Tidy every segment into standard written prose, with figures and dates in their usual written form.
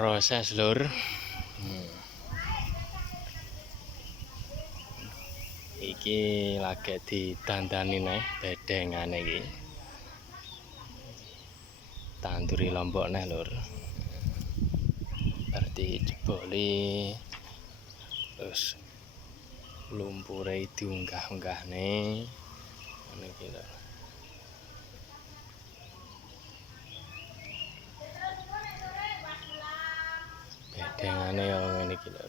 proses lur. Iki lagi ditandani neh bedengane iki. Tanduri lombok neh lur. Berarti jeboli terus lumpure diunggah-unggahne ngene iki lho. Bedengane yo ngene iki lho.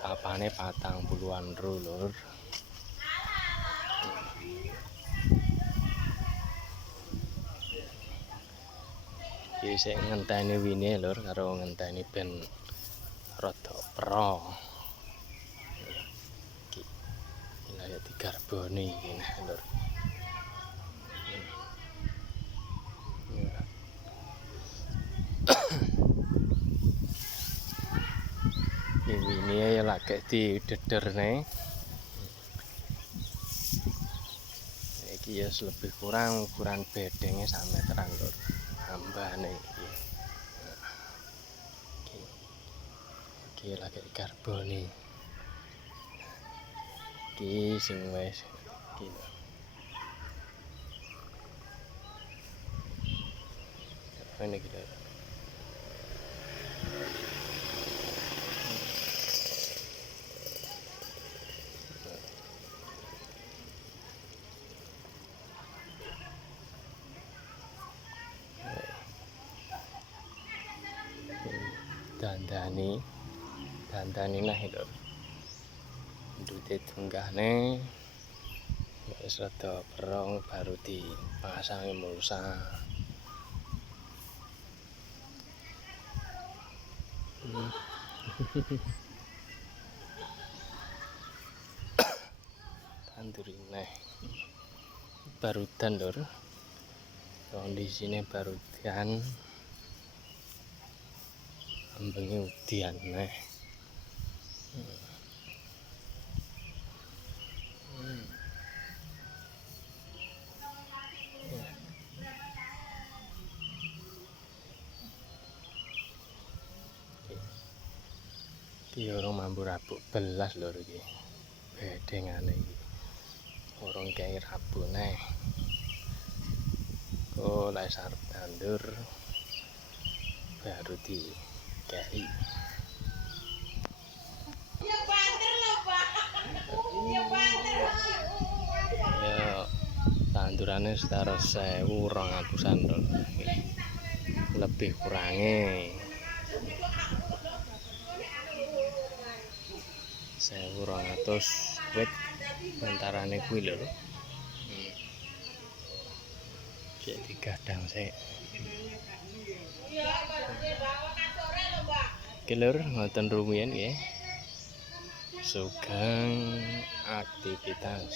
Papane 40-an ro lur. Iki sik ngenteni wine lur karo ngenteni ben rada pro. Iki lha digarboni iki nah lur. Ini ya lagi didederne. Iki ya lebih kurang ukuran bedengnya sak meteran lur. Ambane iki. Iki lagi karboni. Iki sing wis iki. Ini gitu. Dandani nah lho. Ndute tunggahne wis rada perong baru dipasangi mulsa. Tandurine barudan lur. Kondisine barudan. Ambenge udian neh. Iki urung mampu rabuk belas lur iki. Bedengane iki. Urung kei rabuk neh. Oh, lek sarep tandur baru dikei. Ya banter lho, Pak. Ya banter. Ya tandurane setara 1.200-an lho. Lebih kurange 1.200 wit antarane kuwi lho. Cek digadang sik. Iya, bawa kasore lho, Mbak. Iki lur ngoten rumiyin nggih. Sugeng aktivitas.